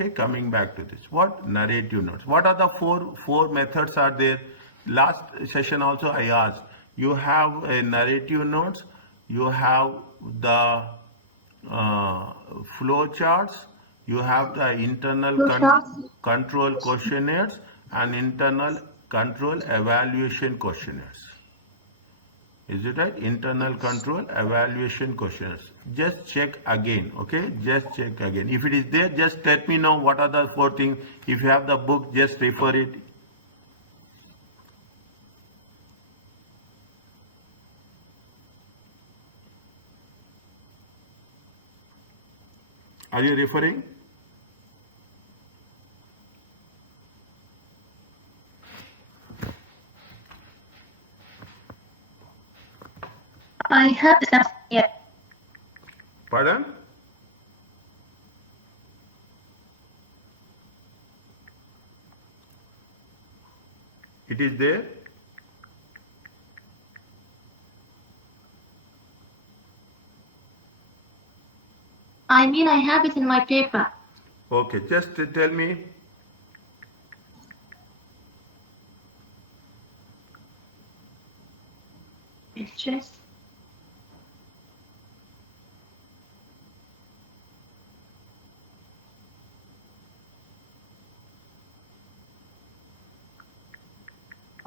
Okay, coming back to this, what narrative notes? What are the four methods are there? Last session also I asked. You have a narrative notes. You have the flow charts. You have the internal control questionnaires and internal control evaluation questionnaires. Is it right? Internal control evaluation questions. Just check again, okay? Just check again. If it is there, just let me know what are the four things. If you have the book, just refer it. Are you referring? I have the yeah. Pardon? It is there? I mean, I have it in my paper. Okay, just tell me. It's just.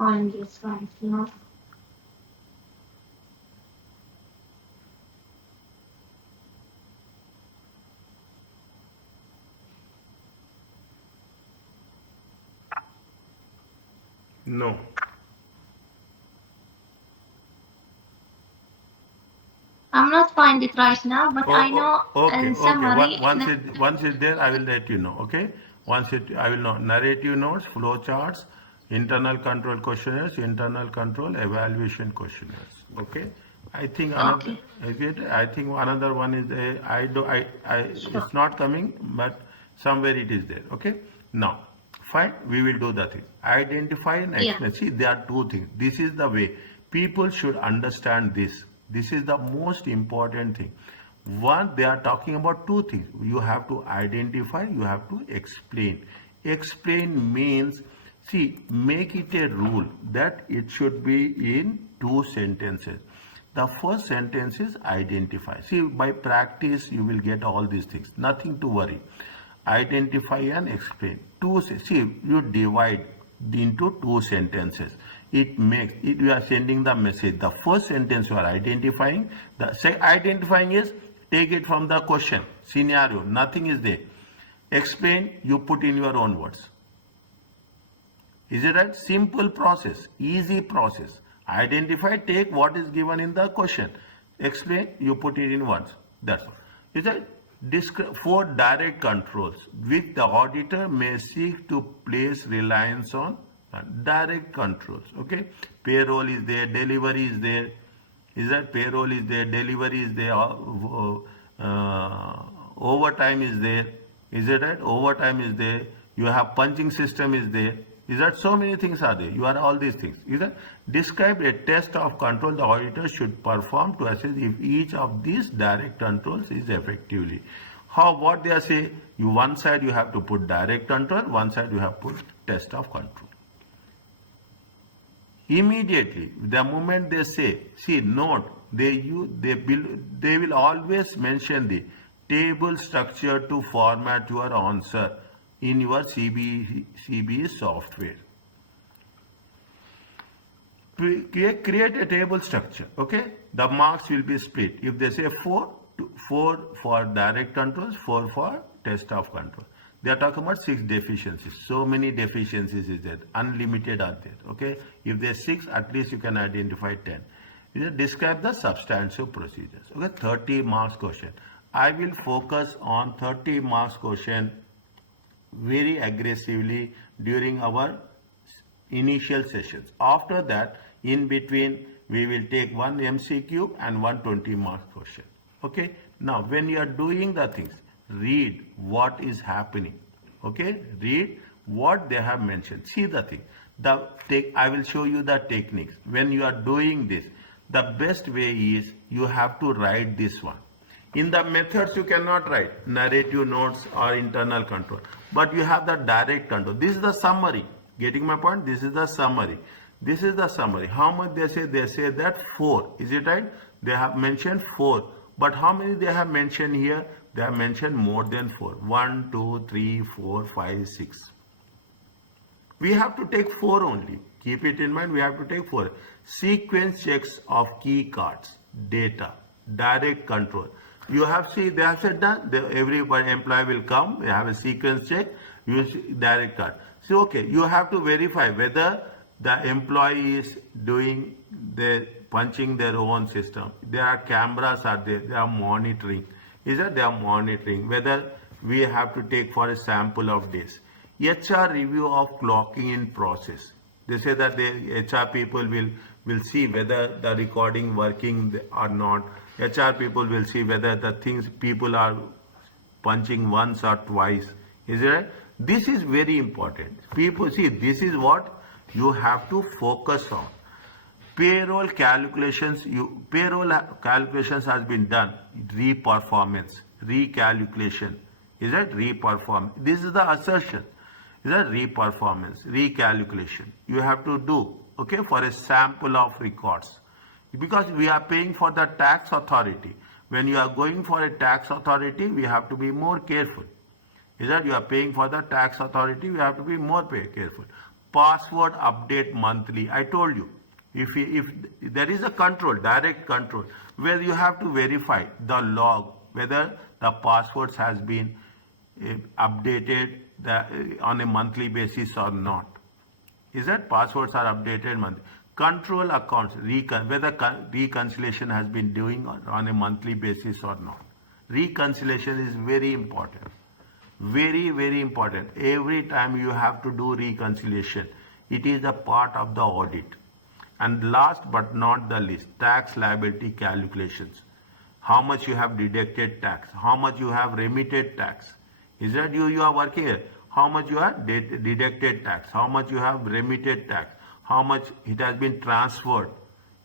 On this one, no. No. I'm not finding it right now, but I know in summary. Once it's there, I will let you know. Okay. I will know. Narrative notes, flow charts, internal control questionnaires, internal control evaluation questionnaires. Okay. I think another. Okay. I think another one is it's not coming, but somewhere it is there. Okay. Now, fine. We will do the thing. Identify and explain. Yeah. See, there are two things. This is the way people should understand this. This is the most important thing. One, they are talking about two things. You have to identify, you have to explain. Explain means, see, make it a rule that it should be in 2 sentences. The first sentence is identify. See, by practice, you will get all these things. Nothing to worry. Identify and explain. See, you divide into 2 sentences. It makes it, you are sending the message. The first sentence you are identifying. Identifying is take it from the question, scenario, nothing is there. Explain, you put in your own words. Is it right? Simple process, easy process. Identify, take what is given in the question. Explain, you put it in words. That's all. Is it? For direct controls, which the auditor may seek to place reliance on direct controls. Okay, payroll is there, delivery is there. Is that payroll is there, delivery is there, overtime is there. Is it right? Overtime is there. You have punching system is there. Is that so many things are there? You are all these things. Is that describe a test of control the auditor should perform to assess if each of these direct controls is effectively. How, what they are saying? You one side you have to put direct control, one side you have put test of control. Immediately, the moment they say, see, note, they will always mention the table structure to format your answer in your CBE software. Create a table structure, okay? The marks will be split. If they say 4 for direct controls, 4 for test of control. They are talking about 6 deficiencies. So many deficiencies is there. Unlimited are there, okay? If there's 6, at least you can identify 10. You describe the substantive procedures, okay? 30 marks question. I will focus on 30 marks question very aggressively during our initial sessions. After that, in between, we will take one MCQ and 120 marks question. Okay. Now, when you are doing the things, read what is happening. Okay. Read what they have mentioned. See the thing. I will show you the techniques. When you are doing this, the best way is you have to write this one. In the methods, you cannot write narrative notes or internal control, but you have the direct control. This is the summary. Getting my point? This is the summary. This is the summary. How much they say? They say that 4. Is it right? They have mentioned 4. But how many they have mentioned here? They have mentioned more than 4. 1, 2, 3, 4, 5, 6. We have to take 4 only. Keep it in mind, we have to take 4. Sequence checks of key cards, data, direct control. You have seen, they have said that every employee will come, they have a sequence check, use direct card. So, okay, you have to verify whether the employee is doing punching their own system. There are cameras are there, they are monitoring. Is that they are monitoring whether we have to take for a sample of this. HR review of clocking in process. They say that the HR people will see whether the recording working or not. HR people will see whether the things people are punching once or twice. Is it right? This is very important. People see this is what you have to focus on. Payroll calculations has been done. Reperformance, recalculation. Is that reperform? This is the assertion. Is that reperformance, recalculation. You have to do, okay, for a sample of records. Because we are paying for the tax authority. When you are going for a tax authority, we have to be more careful. Is that you are paying for the tax authority, we have to be more careful. Password update monthly. I told you, if there is a control, direct control, where you have to verify the log, whether the passwords has been updated on a monthly basis or not. Is that passwords are updated monthly? Control accounts, whether reconciliation has been doing on a monthly basis or not. Reconciliation is very important. Very, very important. Every time you have to do reconciliation, it is a part of the audit. And last but not the least, tax liability calculations. How much you have deducted tax, how much you have remitted tax. Is that you are working here? How much you have deducted tax, how much you have remitted tax, how much it has been transferred.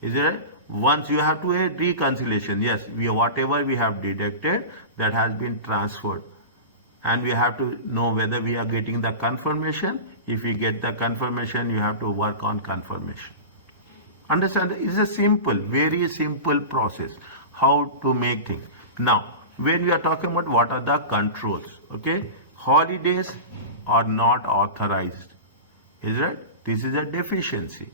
Is it right? Once you have to a reconciliation, yes, whatever we have deducted, that has been transferred. And we have to know whether we are getting the confirmation. If we get the confirmation, you have to work on confirmation. Understand? It's a simple, very simple process how to make things. Now, when we are talking about what are the controls, okay, holidays are not authorized. Is it? This is a deficiency.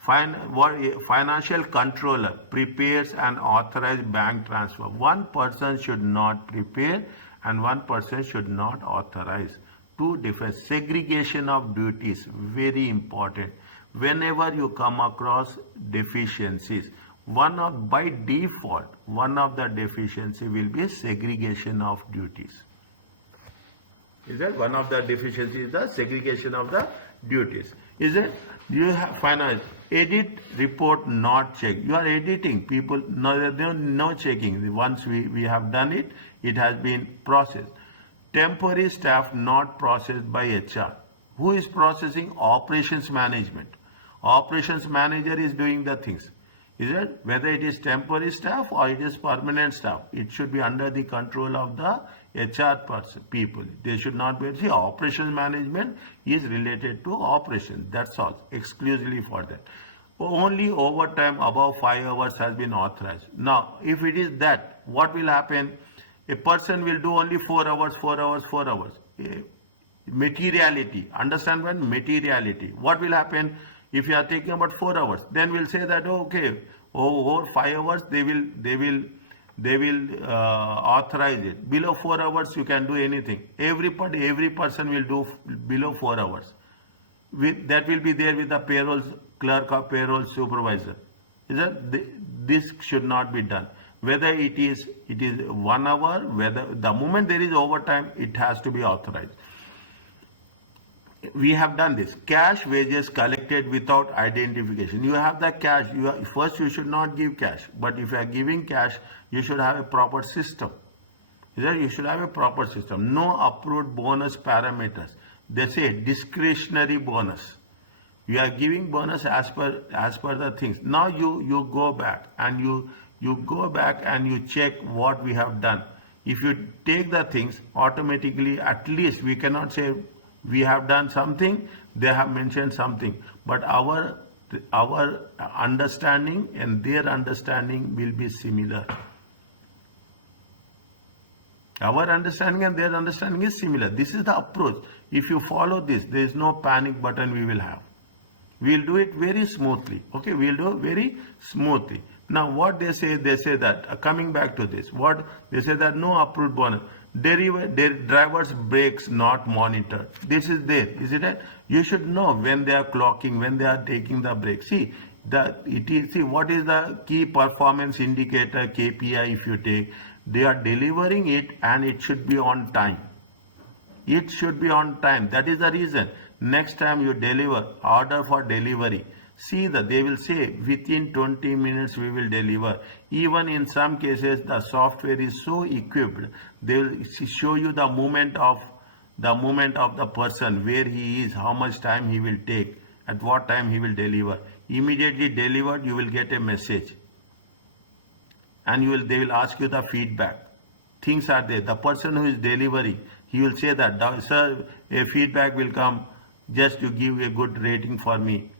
Financial controller prepares an authorized bank transfer. One person should not prepare and one person should not authorize. Two different segregation of duties, very important. Whenever you come across deficiencies, by default, one of the deficiency will be segregation of duties. Is that one of the deficiencies is the segregation of the duties? Is it? You have finance edit report not checked. You are editing people. No checking. Once we have done it, it has been processed. Temporary staff not processed by HR. Who is processing? Operations management. Operations manager is doing the things. Is it? Whether it is temporary staff or it is permanent staff, it should be under the control of the HR people. They should not be. See, operations management is related to operations. That's all. Exclusively for that. Only overtime above 5 hours has been authorized. Now, if it is that, what will happen? A person will do only 4 hours, 4 hours, 4 hours. Materiality. Understand when? Materiality. What will happen? If you are taking about 4 hours, then we'll say that over 5 hours they will authorize it. Below 4 hours you can do anything. Every person will do below 4 hours. That will be there with the payroll clerk or payroll supervisor. This should not be done. Whether it is 1 hour, whether the moment there is overtime, it has to be authorized. We have done this. Cash wages collected without identification. You have the cash. First, you should not give cash. But if you are giving cash, you should have a proper system. You should have a proper system. No approved bonus parameters. They say discretionary bonus. You are giving bonus as per the things. Now you go back and You go back and you check what we have done. If you take the things automatically, at least we cannot say we have done something, they have mentioned something, but our understanding and their understanding will be similar. Our understanding and their understanding is similar. This is the approach. If you follow this, there is no panic button we will have. We'll do it very smoothly. Okay, we'll do it very smoothly. Now, what they say that, coming back to this, what they say that no approved bonus. Drivers' brakes not monitored. This is there, isn't it? You should know when they are clocking, when they are taking the break. See, what is the key performance indicator, KPI, if you take? They are delivering it and it should be on time. It should be on time. That is the reason. Next time you deliver, order for delivery. See that they will say within 20 minutes we will deliver. Even in some cases, the software is so equipped, they will show you the movement of the person, where he is, how much time he will take, at what time he will deliver. Immediately delivered, you will get a message. And they will ask you the feedback. Things are there. The person who is delivering, he will say that, sir, a feedback will come, just to give a good rating for me.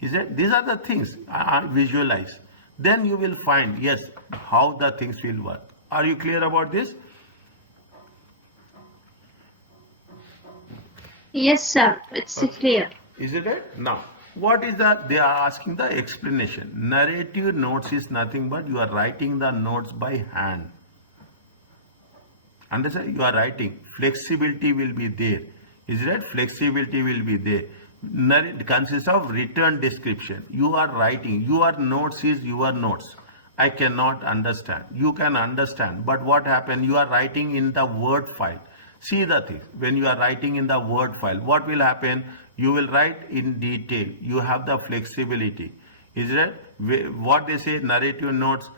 Is it? These are the things I visualize. Then you will find, yes, how the things will work. Are you clear about this? Yes, sir. It's clear. Is it right? Now, what is that? They are asking the explanation. Narrative notes is nothing but you are writing the notes by hand. Understand? You are writing. Flexibility will be there. Is it right? Flexibility will be there. It consists of written description. You are writing. Your notes is your notes. I cannot understand. You can understand. But what happened? You are writing in the Word file. See the thing. When you are writing in the Word file, what will happen? You will write in detail. You have the flexibility. Is it? What they say, narrative notes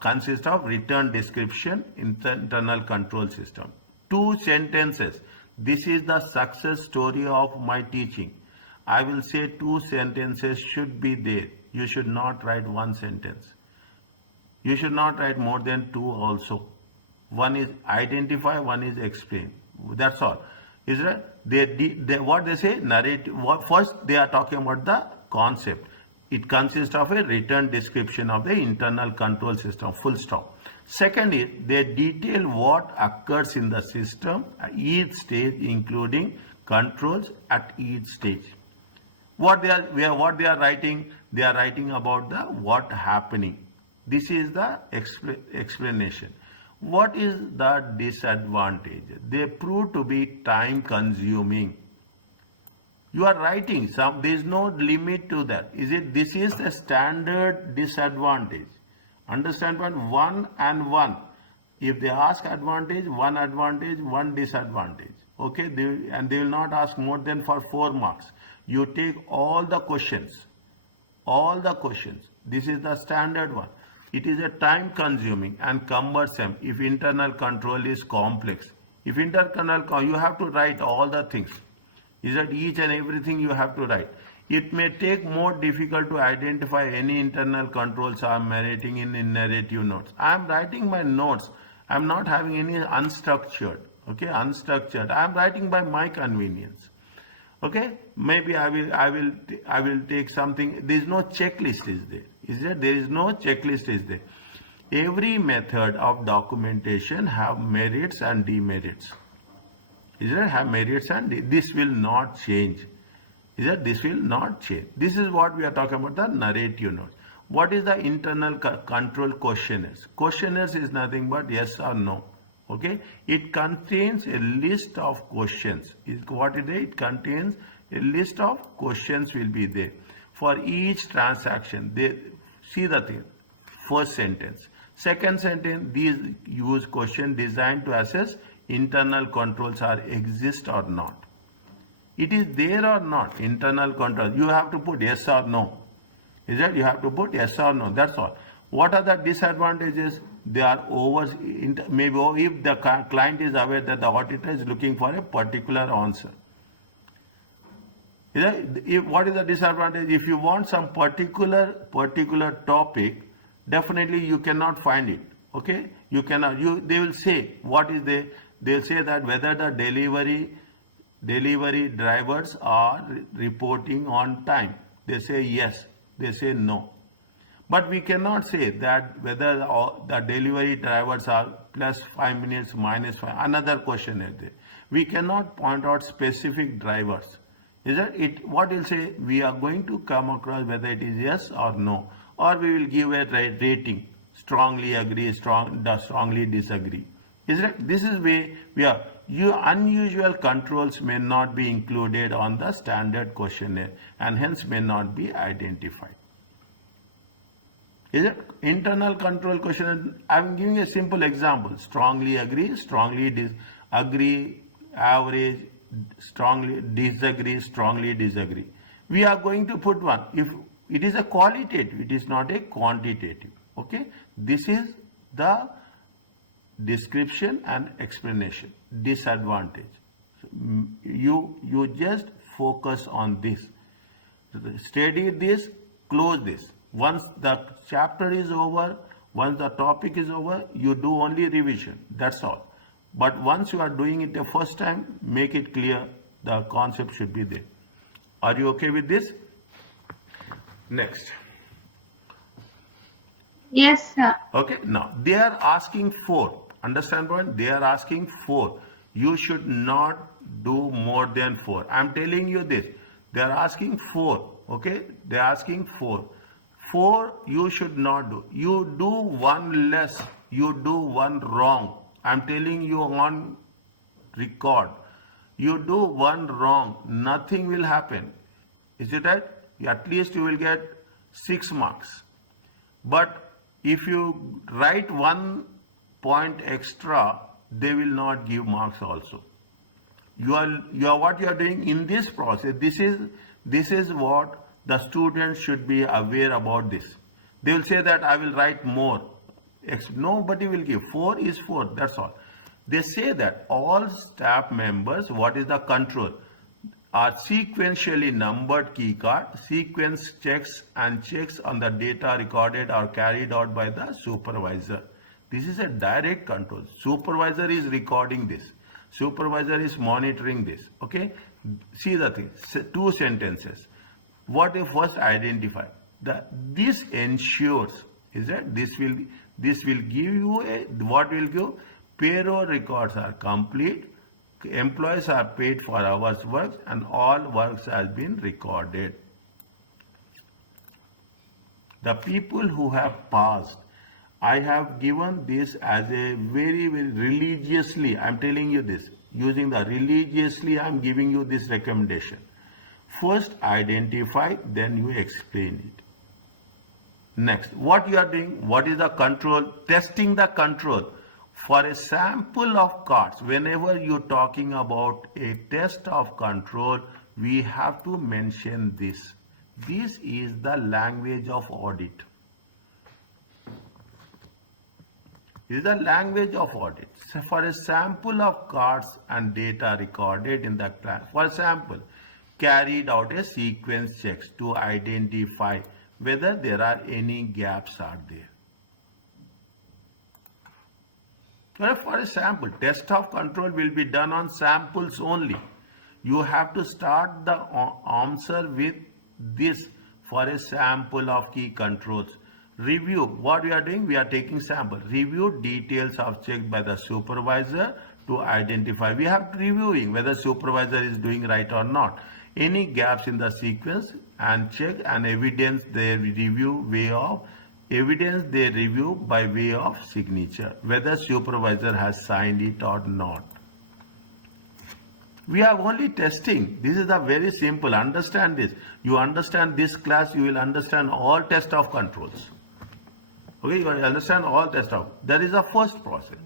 consist of written description, internal control system. 2 sentences. This is the success story of my teaching. I will say 2 sentences should be there. You should not write 1 sentence. You should not write more than 2 also. One is identify, one is explain. That's all. Is it? What they say, narrative. First, they are talking about the concept. It consists of a written description of the internal control system, full stop. Second is, they detail what occurs in the system at each stage, including controls at each stage. What they are writing? They are writing about the what happening. This is the explanation. What is the disadvantage? They prove to be time consuming. You are writing some, there is no limit to that. This is a standard disadvantage. Understand one and one. If they ask advantage, one disadvantage. Okay, and they will not ask more than for 4 marks. You take all the questions. This is the standard one. It is a time consuming and cumbersome if internal control is complex. If internal, you have to write all the things. Is that each and everything you have to write. It may take more difficult to identify any internal controls I am narrating in narrative notes. I am writing my notes. I am not having any unstructured. Okay, unstructured. I am writing by my convenience. Okay, maybe I will take something. There is no checklist is there. Is there? There is no checklist is there. Every method of documentation have merits and demerits. Is there? Have merits and this will not change. Is that this will not change? This is what we are talking about, the narrative notes. What is the internal control questionnaires? Questionnaires is nothing but yes or no. Okay, it contains a list of questions. What it is? It contains a list of questions will be there for each transaction. They see the thing. First sentence. Second sentence. These use question designed to assess internal controls are exist or not. It is there or not. Internal control. You have to put yes or no. Is that you have to put yes or no. That's all. What are the disadvantages? They are maybe if the client is aware that the auditor is looking for a particular answer. What is the disadvantage? If you want some particular topic, Definitely you cannot find it. Okay, you cannot. They will say what is they'll say that whether the delivery drivers are reporting on time. They say yes. They say no. But we cannot say that whether the delivery drivers are plus 5 minutes, minus 5. Another question is there. We cannot point out specific drivers. Is that it? What will say? We are going to come across whether it is yes or no, or we will give a rating. Strongly agree, strongly disagree. Is it? This is way we are. Your unusual controls may not be included on the standard questionnaire and hence may not be identified. Is it? Internal control question. I'm giving a simple example. Strongly agree, strongly disagree, average, strongly disagree. We are going to put one. If it is a qualitative, it is not a quantitative. Okay. This is the description and explanation. Disadvantage. You just focus on this. Study this, close this. Once the chapter is over, once the topic is over, you do only revision. That's all. But once you are doing it the first time, make it clear the concept should be there. Are you okay with this? Next. Yes, sir. Okay, now they are asking 4. Understand point? They are asking 4. You should not do more than 4. I'm telling you this. They are asking 4. Okay, they are asking 4. 4 you should not do. You do one less. You do one wrong. I'm telling you on record. You do one wrong. Nothing will happen. Is it right? At least you will get 6 marks. But if you write 1 point extra, they will not give marks also. You are what you are doing in this process. This is what the students should be aware about this. They will say that I will write more. Nobody will give. 4 is 4. That's all. They say that all staff members, what is the control, are sequentially numbered key card, sequence checks and checks on the data recorded or carried out by the supervisor. This is a direct control. Supervisor is recording this. Supervisor is monitoring this. Okay. See the thing. 2 sentences. What they first identify. This ensures, is that this will give you what will give? Payroll records are complete. Employees are paid for hours worked and all works has been recorded. The people who have passed, I have given this as a very, very religiously, I'm telling you this, using the religiously, I'm giving you this recommendation. First identify, then you explain it. Next, what you are doing, what is the control? Testing the control. For a sample of cards, whenever you're talking about a test of control, we have to mention this. This is the language of audit. This is the language of audit. So for a sample of cards and data recorded in the class, for example, carried out a sequence checks to identify whether there are any gaps are there. For a sample, test of control will be done on samples only. You have to start the answer with this for a sample of key controls. Review, what we are doing, we are taking sample. Review details of check by the supervisor to identify. We have to reviewing whether supervisor is doing right or not. Any gaps in the sequence and check and evidence they review by way of signature, whether supervisor has signed it or not. We are only testing. This is the very simple. Understand this. You understand this class, you will understand all test of controls. Okay, you will understand all test of. That is the first process.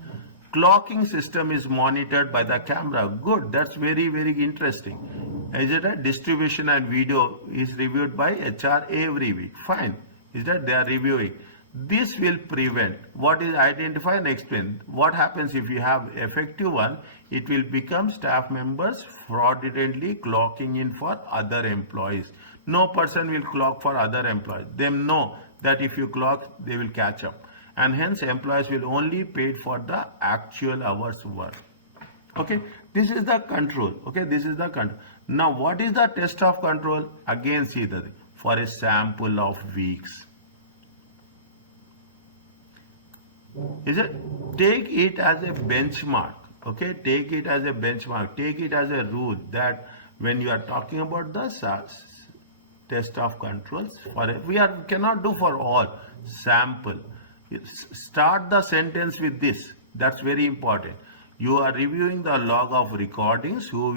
Clocking system is monitored by the camera. Good. That's very, very interesting. Is it a distribution and video is reviewed by HR every week? Fine. Is that they are reviewing. This will prevent. What is identify and explain. What happens if you have effective one? It will become staff members fraudulently clocking in for other employees. No person will clock for other employees. Them know that if you clock, they will catch up. And hence employees will only paid for the actual hours work. Okay, this is the control. Okay, this is the control. Now, what is the test of control? Again, see that for a sample of weeks. Is it? Take it as a benchmark. Okay, take it as a benchmark. Take it as a rule that when you are talking about the test of controls, cannot do for all. Sample. Start the sentence with this. That's very important. You are reviewing the log of recordings. Who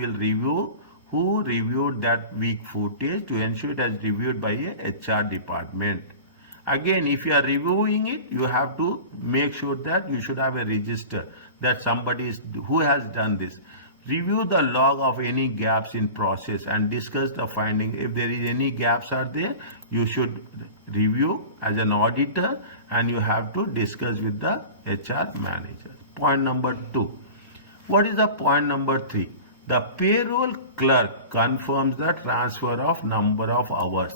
reviewed that week footage to ensure it is reviewed by a HR department. Again, if you are reviewing it, you have to make sure that you should have a register that somebody who has done this. Review the log of any gaps in process and discuss the finding. If there is any gaps are there, you should review as an auditor and you have to discuss with the HR manager. Point number 2. What is the point number 3? The payroll clerk confirms the transfer of number of hours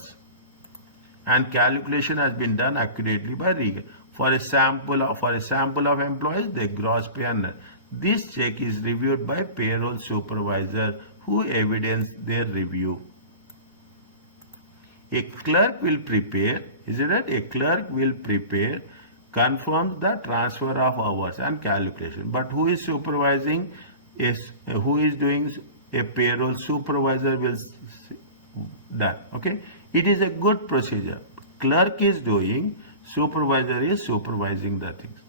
and calculation has been done accurately by rigor. For a sample of employees, the gross pay and net. This check is reviewed by payroll supervisor who evidenced their review. A clerk will prepare, is it right? A clerk will prepare, confirms the transfer of hours and calculation. But who is supervising? Who is doing? A payroll supervisor will done. Okay. It is a good procedure. Clerk is doing, supervisor is supervising the things.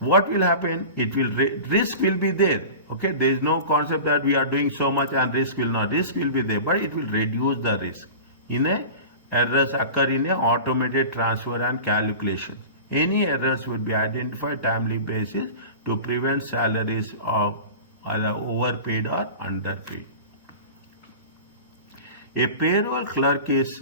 What will happen? Risk will be there. Okay, there is no concept that we are doing so much and risk will not. Risk will be there, but it will reduce the risk. Errors occur in a automated transfer and calculation. Any errors would be identified timely basis to prevent salaries of either overpaid or underpaid. A payroll clerk is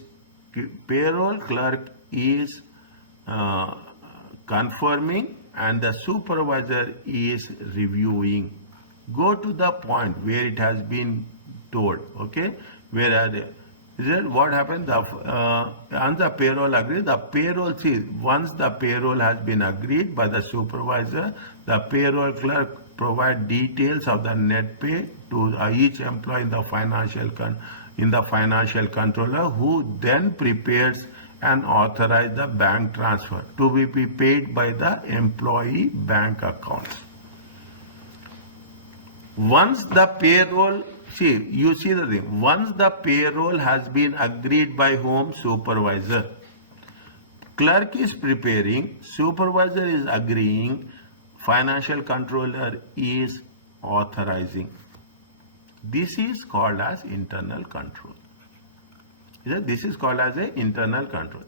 confirming and the supervisor is reviewing. Go to the point where it has been told. Okay, what happened? On the payroll agreed. Once the payroll has been agreed by the supervisor, the payroll clerk provide details of the net pay to each employee in the financial controller, who then prepares and authorizes the bank transfer to be paid by the employee bank accounts. Once the payroll, once the payroll has been agreed by whom? Supervisor. Clerk is preparing, supervisor is agreeing, financial controller is authorizing. This is called as internal control. This is called as a internal control.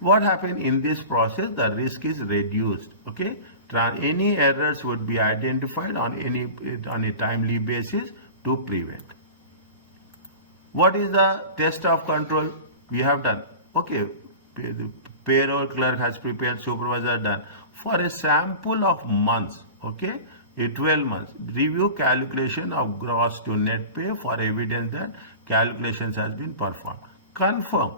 What happened in this process? The risk is reduced. Okay, any errors would be identified on a timely basis to prevent. What is the test of control? We have done. Okay, the payroll clerk has prepared, supervisor done. For a sample of months, okay, 12 months, review calculation of gross to net pay for evidence that calculations has been performed. Confirm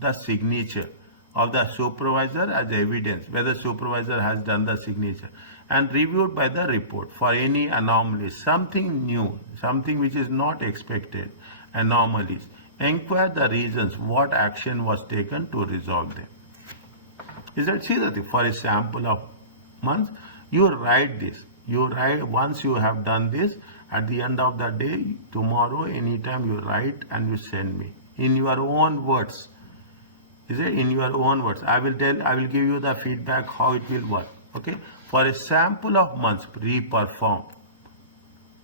the signature of the supervisor as evidence whether supervisor has done the signature, and reviewed by the report for any anomalies, something new, something which is not expected, anomalies. Inquire the reasons, what action was taken to resolve them. See that for a sample of months, you write this. Once you have done this, at the end of the day, tomorrow, anytime you write and you send me in your own words. In your own words? I will give you the feedback how it will work. Okay. For a sample of months, re-perform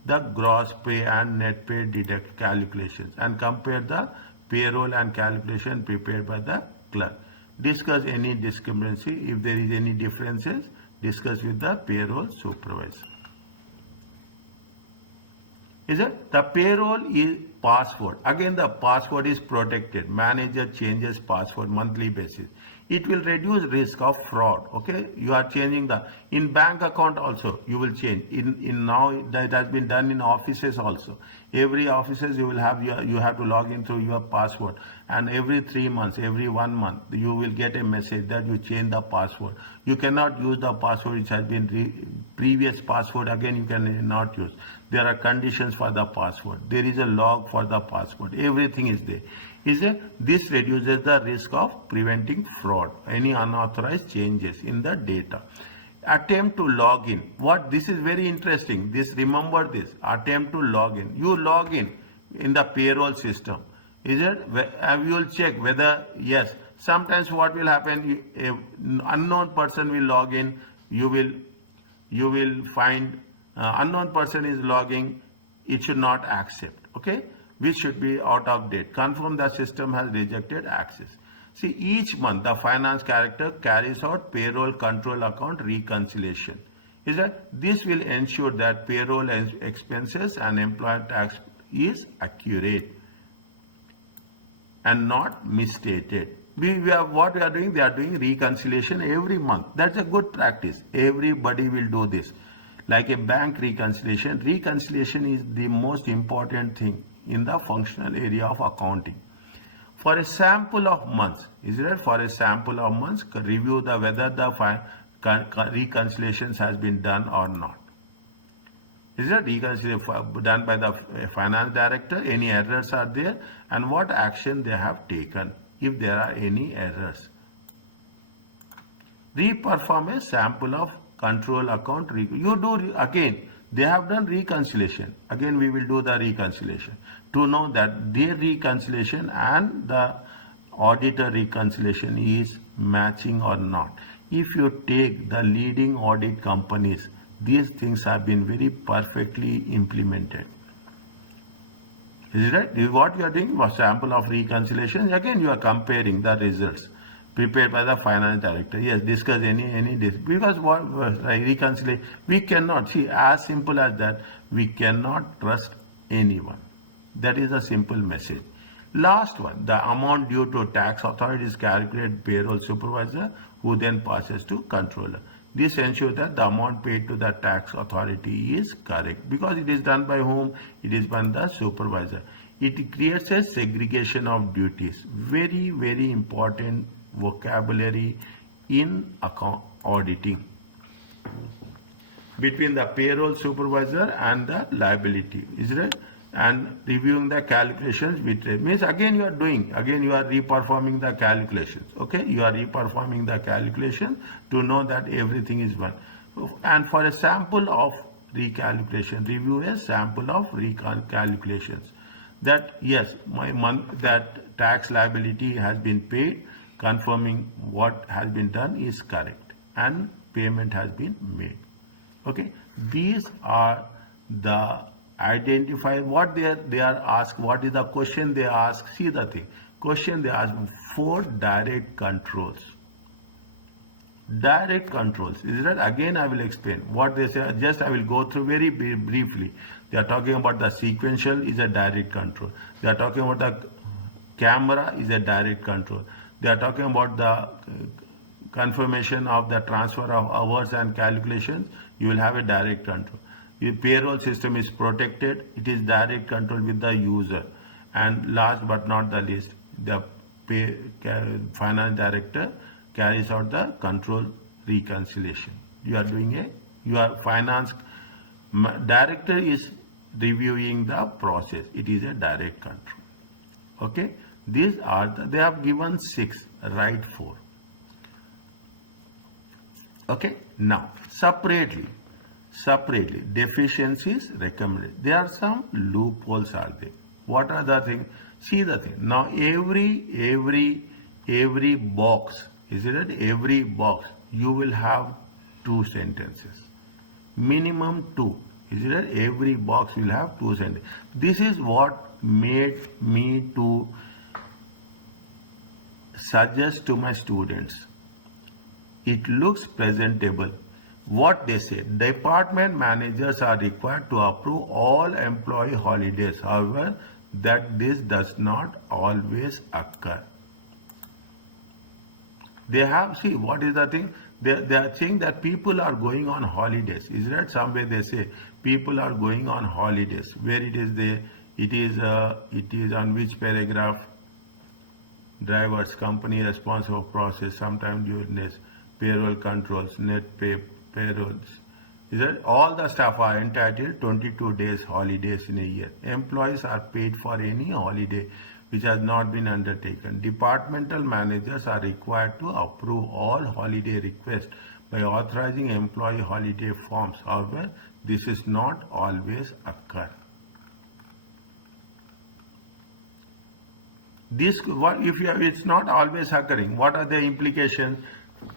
the gross pay and net pay deduct calculations and compare the payroll and calculation prepared by the clerk. Discuss any discrepancy. If there is any differences, discuss with the payroll supervisor. The payroll is password. Again, the password is protected. Manager changes password monthly basis. It will reduce risk of fraud. Okay, you are changing the in bank account also you will change in now that has been done in offices also. Every offices you will have you have to log in through your password, and every 3 months, every 1 month you will get a message that you change the password. You cannot use the password which has been previous password again. You cannot use. There are conditions for the password. There is a log for the password. Everything is there. This reduces the risk of preventing fraud, any unauthorized changes in the data. Attempt to log in. This is very interesting. Remember this. Attempt to log in. You log in the payroll system. Is it? You will check whether yes. Sometimes what will happen? An unknown person will log in. You will find unknown person is logging. It should not accept. Okay, which should be out of date. Confirm the system has rejected access. See, each month the finance director carries out payroll control account reconciliation. This will ensure that payroll expenses and employer tax is accurate and not misstated. What we are doing, they are doing reconciliation every month. That's a good practice. Everybody will do this. Like a bank reconciliation. Reconciliation is the most important thing in the functional area of accounting. For a sample of months, for a sample of months, review whether the reconciliations has been done or not. Reconciliation done by the finance director? Any errors are there, and what action they have taken if there are any errors. Reperform a sample of control account. You do again. They have done reconciliation. Again, we will do the reconciliation to know that their reconciliation and the auditor reconciliation is matching or not. If you take the leading audit companies, these things have been very perfectly implemented. Is it right? What you are doing was sample of reconciliation. Again, you are comparing the results prepared by the finance director. Yes, discuss any because what reconciliation we cannot see as simple as that. We cannot trust anyone. That is a simple message. Last one, the amount due to tax authority is calculated payroll supervisor, who then passes to controller. This ensures that the amount paid to the tax authority is correct, because it is done by whom? It is by the supervisor. It creates a segregation of duties. Very, very important vocabulary in account auditing between the payroll supervisor and the liability. Is it? And reviewing the calculations which means again you are reperforming the calculations. Okay, you are reperforming the calculation to know that everything is one. And for a sample of recalculation, review a sample of recalculations that yes, that tax liability has been paid, confirming what has been done is correct and payment has been made. Okay, these are the identify what they are asked. What is the question they ask? See the thing. Question they ask for direct controls. Direct controls. Is that again? I will explain what they say. Just I will go through very briefly. They are talking about the sequential is a direct control. They are talking about the camera is a direct control. They are talking about the confirmation of the transfer of hours and calculations. You will have a direct control. The payroll system is protected. It is direct control with the user. And last but not the least, the finance director carries out the control reconciliation. Your finance director is reviewing the process. It is a direct control. Okay, these are they have given 6, write 4. Okay, now separately deficiencies recommended. There are some loopholes are there. What are the things? See the thing. Now every box, is it? Every box you will have 2 sentences, minimum 2. Is it? Every box will have 2 sentences. This is what made me to suggest to my students. It looks presentable. What they say, department managers are required to approve all employee holidays. However, that this does not always occur. They have, see, what is the thing? They are saying that people are going on holidays. Is that somewhere they say people are going on holidays? Where it is there? It is on which paragraph? Drivers, company responsible process, sometimes during this, payroll controls, net pay, payrolls. Is that all the staff are entitled 22 days holidays in a year. Employees are paid for any holiday which has not been undertaken. Departmental managers are required to approve all holiday requests by authorizing employee holiday forms. However, this is not always occur. This, what if it's not always occurring? What are the implications?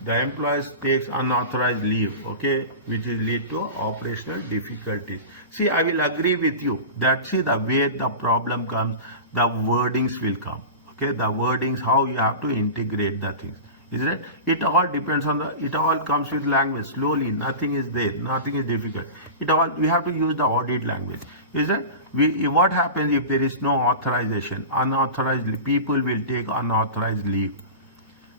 The employees takes unauthorized leave, okay, which will lead to operational difficulties. See, I will agree with you that, see, the way the problem comes, the wordings will come, okay, the wordings, how you have to integrate the things. Is it? It all depends on it all comes with language. Slowly, nothing is there, nothing is difficult. We have to use the audit language. Is it? What happens if there is no authorization? Unauthorized people will take unauthorized leave.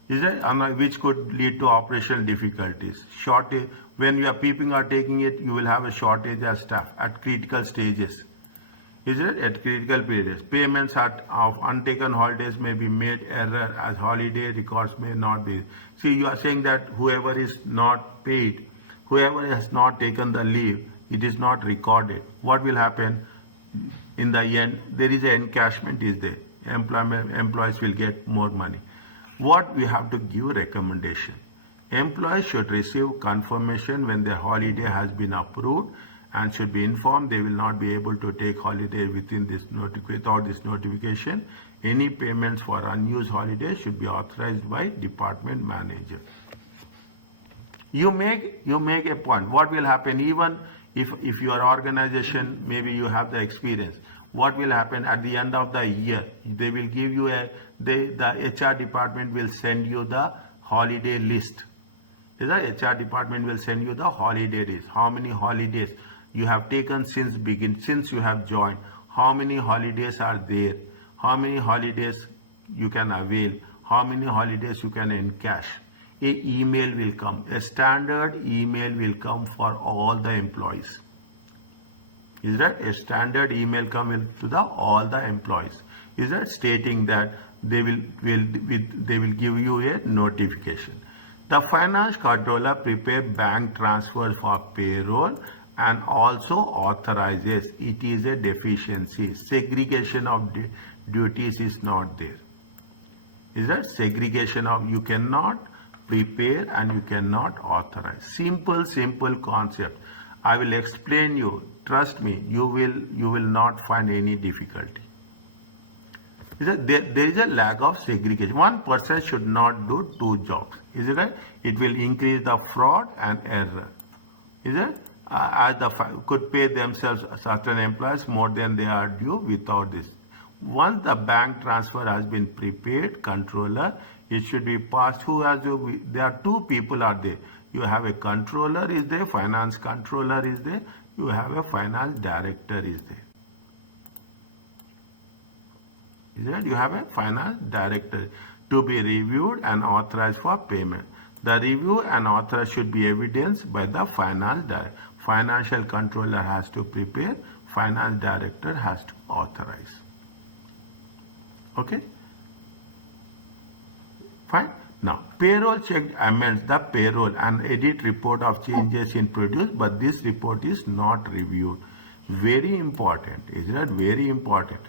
Is it? Which could lead to operational difficulties. Shortage, when you are people are taking it, you will have a shortage of staff at critical stages. Is it? At critical periods. Payments of untaken holidays may be made error as holiday records may not be. See, you are saying that whoever is not paid, whoever has not taken the leave, it is not recorded. What will happen? In the end, there is an encashment is there. Employees will get more money. What we have to give recommendation. Employees should receive confirmation when their holiday has been approved and should be informed they will not be able to take holiday without this notification. Any payments for unused holidays should be authorized by department manager. You make a point. What will happen even if your organization, maybe you have the experience, what will happen at the end of the year? They will give you the HR department will send you the holiday list. The HR department will send you the holiday list. How many holidays you have taken since you have joined? How many holidays are there? How many holidays you can avail? How many holidays you can encash? A email will come. A standard email will come for all the employees. Is that a standard email come to all the employees? Is that stating that they will give you a notification? The finance controller prepare bank transfers for payroll and also authorizes. It is a deficiency. Segregation of duties is not there. Is that segregation of, you cannot prepare and you cannot authorize. Simple concept. I will explain you. Trust me, you will not find any difficulty. There is a lack of segregation. One person should not do two jobs. Is it right? It will increase the fraud and error. Is it? As the could pay themselves certain employees more than they are due without this. Once the bank transfer has been prepared, controller, it should be passed. There are two people are there. You have a controller is there, finance controller is there, you have a finance director is there. Is that? You have a finance director to be reviewed and authorized for payment. The review and author should be evidenced by the finance director. Financial controller has to prepare, finance director has to authorize. Okay? Fine. Now, payroll check amends the payroll and edit report of changes in produce, but this report is not reviewed. Very important. Is that very important?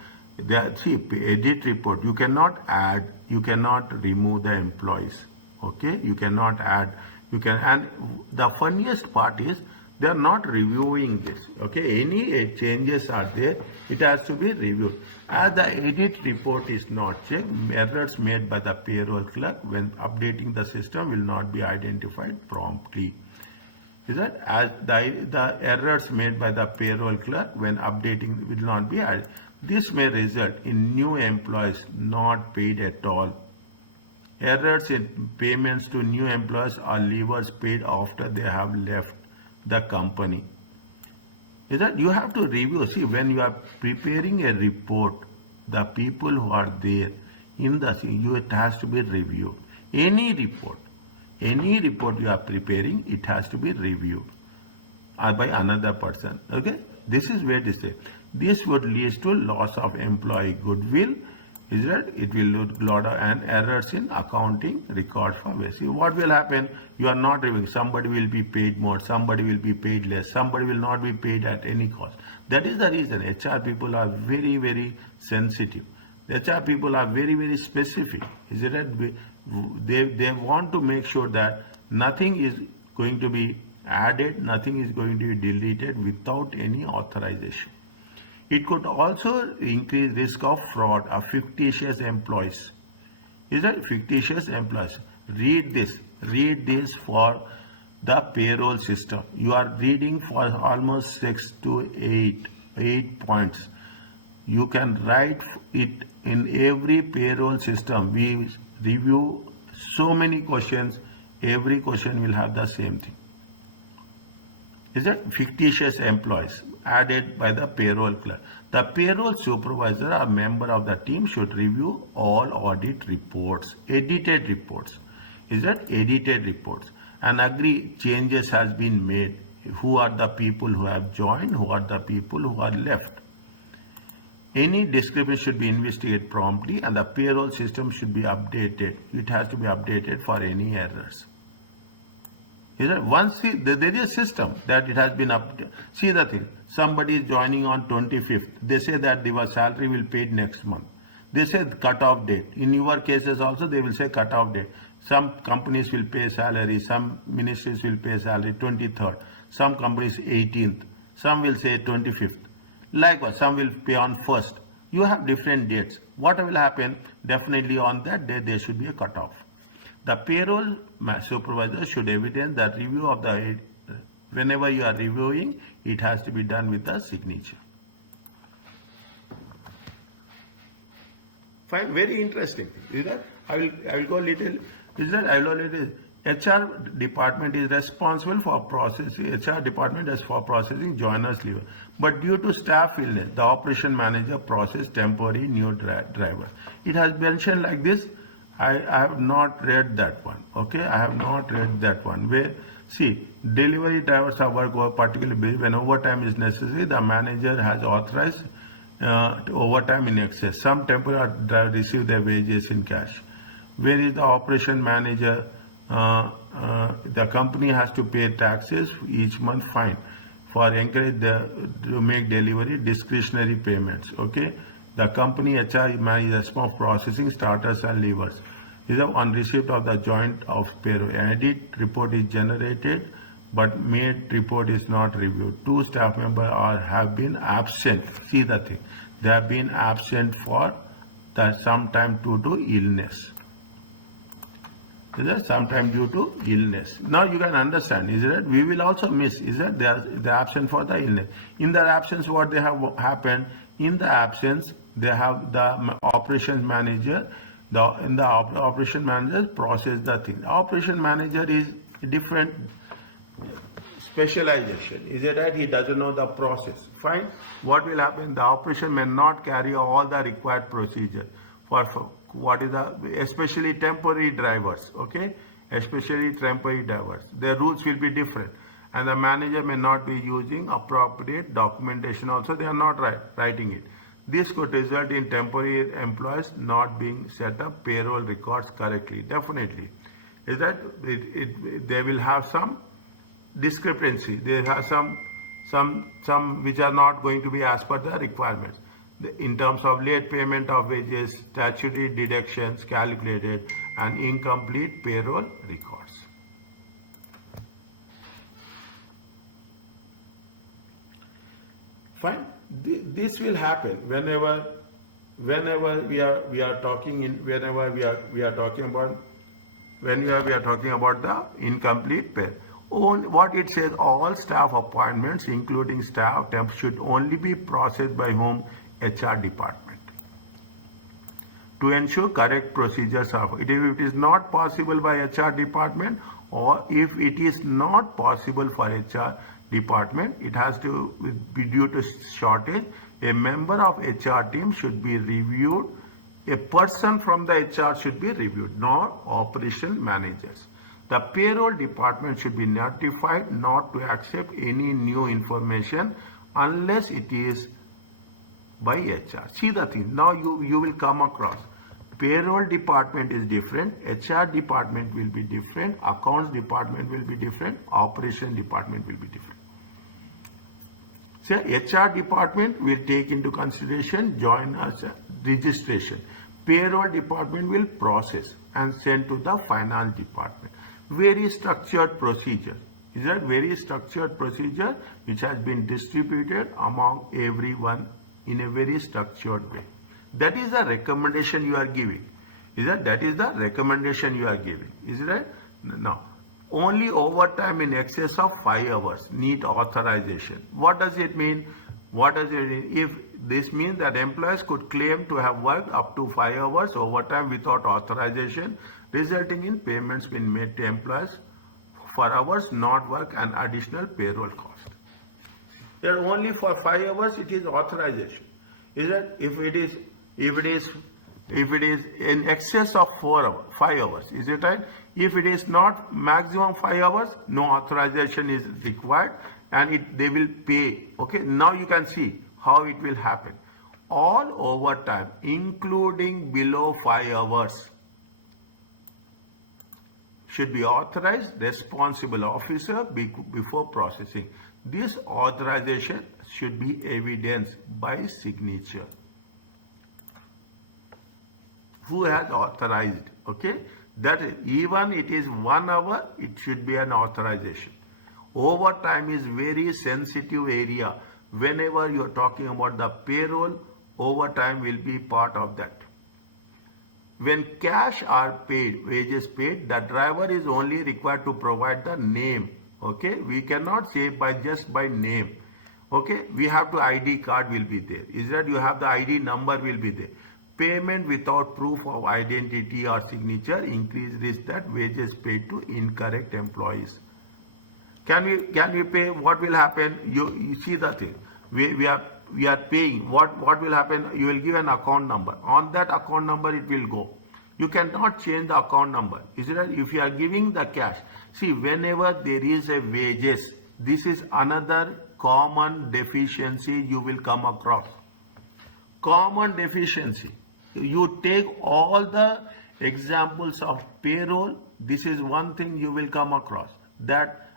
See, edit report, you cannot add, you cannot remove the employees. Okay? You cannot add, and the funniest part is they are not reviewing this. Okay? Any changes are there, it has to be reviewed. As the edit report is not checked, errors made by the payroll clerk when updating the system will not be identified promptly. Is that? As the errors made by the payroll clerk when updating will not be identified. This may result in new employees not paid at all. Errors in payments to new employees or leavers paid after they have left the company. Is that you have to review. See, when you are preparing a report, the people who are there in the it has to be reviewed. Any report you are preparing, it has to be reviewed by another person. Okay, this is where they say this would lead to loss of employee goodwill. Is that it will lead to lot of and errors in accounting records for waste. See, what will happen? You are not reviewing. Somebody will be paid more, somebody will be paid less, somebody will not be paid at any cost. That is the reason HR people are very, very sensitive. HR people are very, very specific. Is it right? They want to make sure that nothing is going to be added, nothing is going to be deleted without any authorization. It could also increase risk of fraud of fictitious employees. Is that fictitious employees? Read this for the payroll system. You are reading for almost 6 to 8 points. You can write it in every payroll system. We review so many questions. Every question will have the same thing. Is that fictitious employees added by the payroll clerk? The payroll supervisor or member of the team should review all audit reports, edited reports. Is that edited reports? And agree changes has been made. Who are the people who have joined? Who are the people who are left? Any discrepancy should be investigated promptly, and the payroll system should be updated. It has to be updated for any errors. Is that once there is a system that it has been updated. See the thing. Somebody is joining on 25th. They say that their salary will be paid next month. They say cut-off date. In your cases also, they will say cut-off date. Some companies will pay salary. Some ministries will pay salary 23rd. Some companies 18th. Some will say 25th. Likewise, some will pay on 1st. You have different dates. What will happen? Definitely on that day, there should be a cut-off. The payroll supervisor should evidence that review of the, whenever you are reviewing, it has to be done with the signature. Fine, very interesting. Is that? I will go little. Is that? I will go little. HR department is responsible for processing. HR department is for processing joiners leave. But due to staff illness, the operation manager process temporary new driver. It has mentioned like this. I have not read that one. Okay, I have not read that one. Where see, delivery drivers are work particularly when overtime is necessary. The manager has authorized overtime in excess. Some temporary drivers receive their wages in cash. Where is the operation manager? The company has to pay taxes each month. Fine. For encourage to make delivery discretionary payments. Okay. The company HR is responsible for processing starters and leavers. On receipt of the joint of payroll, edit report is generated, but made report is not reviewed. 2 staff members have been absent. See the thing. They have been absent for some time due to illness. Is that sometime due to illness? Now you can understand. Is that we will also miss? Is that they are absent for the illness? In their absence, what they have happened? In the absence, they have the operation manager. In the operation manager process the thing. The operation manager is a different specialization. Is it right? He doesn't know the process. Fine. What will happen? The operation may not carry all the required procedure for what is the, especially temporary drivers. Okay, especially temporary drivers. Their rules will be different, and the manager may not be using appropriate documentation. Also, they are not writing it. This could result in temporary employees not being set up payroll records correctly. Definitely. Is that they will have some discrepancy. They have some which are not going to be as per the requirements. In terms of late payment of wages, statutory deductions calculated, and incomplete payroll records. Fine. This will happen whenever we are talking about the incomplete pay. What it says, all staff appointments, including staff temps, should only be processed by whom? HR department. To ensure correct procedures are, if it is not possible by HR department, or if it is not possible for HR department, it has to be due to shortage. A member of HR team should be reviewed A person from the HR should be reviewed, not operation managers. The payroll department should be notified not to accept any new information unless it is by HR. See the thing, now you will come across. Payroll department is different, HR department will be different, accounts department will be different, operation department will be different. So HR department will take into consideration joiners registration. Payroll department will process and send to the finance department. Very structured procedure. Is that very structured procedure which has been distributed among everyone in a very structured way. That is the recommendation you are giving. That is the recommendation you are giving. Is it right? No. Only overtime in excess of 5 hours need authorization. What does it mean? What does it mean? If this means that employees could claim to have worked up to 5 hours overtime without authorization, resulting in payments being made to employees for hours not work and additional payroll cost. There only for 5 hours it is authorization. Is that if it is in excess of 5 hours, is it right? If it is not maximum 5 hours, no authorization is required, and they will pay. Okay, now you can see how it will happen. All overtime, including below 5 hours, should be authorized responsible officer before processing. This authorization should be evidenced by signature. Who has authorized? Okay, that is, even it is 1 hour, it should be an authorization. Overtime is very sensitive area. Whenever you are talking about the payroll, overtime will be part of that. When cash are paid, wages paid, the driver is only required to provide the name. Okay, we cannot say just by name. Okay, we have to ID card will be there. Is that you have the ID number will be there. Payment without proof of identity or signature increase risk that wages paid to incorrect employees. Can we pay? What will happen? You see the thing. We are paying. What will happen? You will give an account number. On that account number it will go. You cannot change the account number. Is it right? If you are giving the cash, see, whenever there is a wages, this is another common deficiency you will come across. Common deficiency. You take all the examples of payroll, this is one thing you will come across, that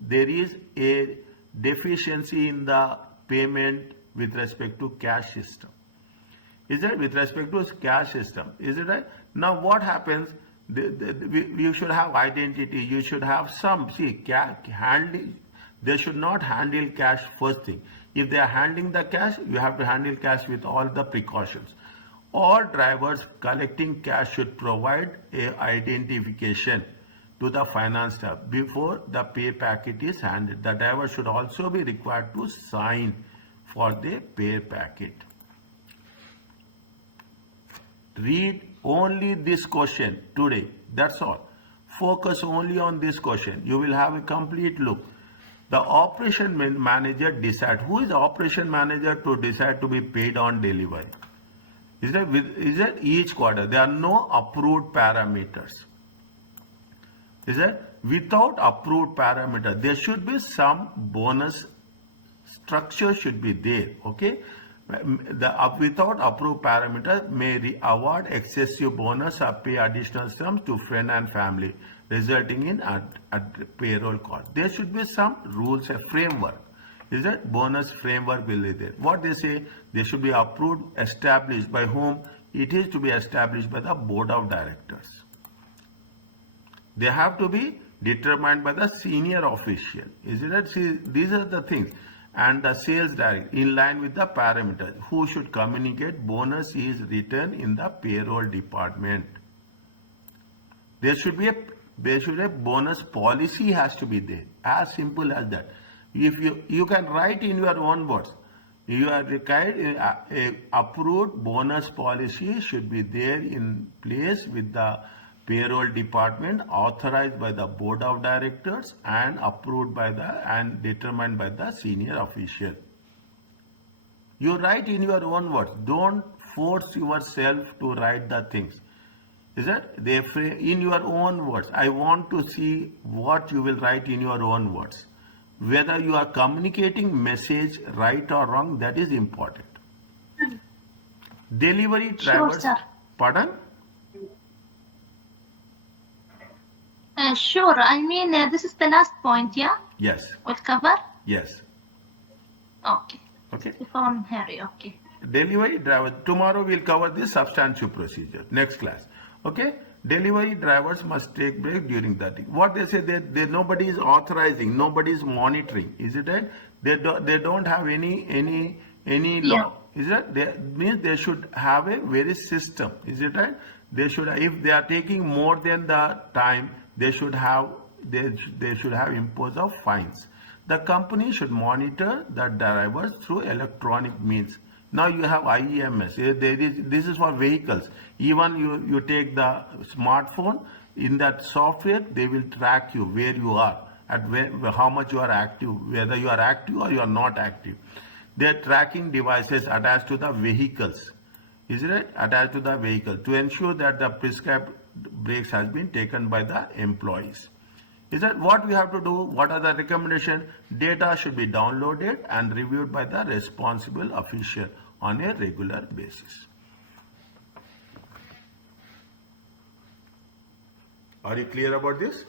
there is a deficiency in the payment with respect to cash system. Is it with respect to cash system? Is it right? Now what happens? You should have identity. You should have some. See, handling. They should not handle cash first thing. If they are handling the cash, you have to handle cash with all the precautions. All drivers collecting cash should provide a identification to the finance staff before the pay packet is handed. The driver should also be required to sign for the pay packet. Read only this question today. That's all. Focus only on this question. You will have a complete look. The operation manager decide. Who is the operation manager to decide to be paid on delivery? Is that each quarter? There are no approved parameters. Is that without approved parameter, there should be some bonus structure should be there. Okay. Without approved parameter may award excessive bonus or pay additional sums to friend and family, resulting in a payroll cost. There should be some rules, a framework. Is that bonus framework will be there? What they say, they should be approved, established by whom? It is to be established by the board of directors. They have to be determined by the senior official. Is it that? See, these are the things. And the sales director in line with the parameters. Who should communicate? Bonus is written in the payroll department. There should be a bonus policy has to be there. As simple as that. If you can write in your own words, you are required a approved bonus policy should be there in place with the payroll department, authorized by the board of directors and approved by and determined by the senior official. You write in your own words. Don't force yourself to write the things. Is it? In your own words. I want to see what you will write in your own words. Whether you are communicating message right or wrong, that is important. Delivery Sure, drivers. sir. Pardon? Sure. I mean, this is the last point, yeah? Yes. We'll cover? Yes. Okay. Okay. From Harry, okay. Delivery driver. Tomorrow we'll cover this substantive procedure. Next class. Okay. Delivery drivers must take break during that. What they say, they nobody is authorizing, nobody is monitoring. Is it right? They don't have any Yeah. law. Is it? Means they should have a very system. Is it right? They should, if they are taking more than the time, they should have impose of fines. The company should monitor the drivers through electronic means. Now you have IEMS. This is for vehicles. Even you take the smartphone, in that software, they will track you where you are, how much you are active, whether you are active or you are not active. They are tracking devices attached to the vehicles. Is it right? Attached to the vehicle to ensure that the prescribed breaks has been taken by the employees. Is that what we have to do? What are the recommendations? Data should be downloaded and reviewed by the responsible official on a regular basis. Are you clear about this?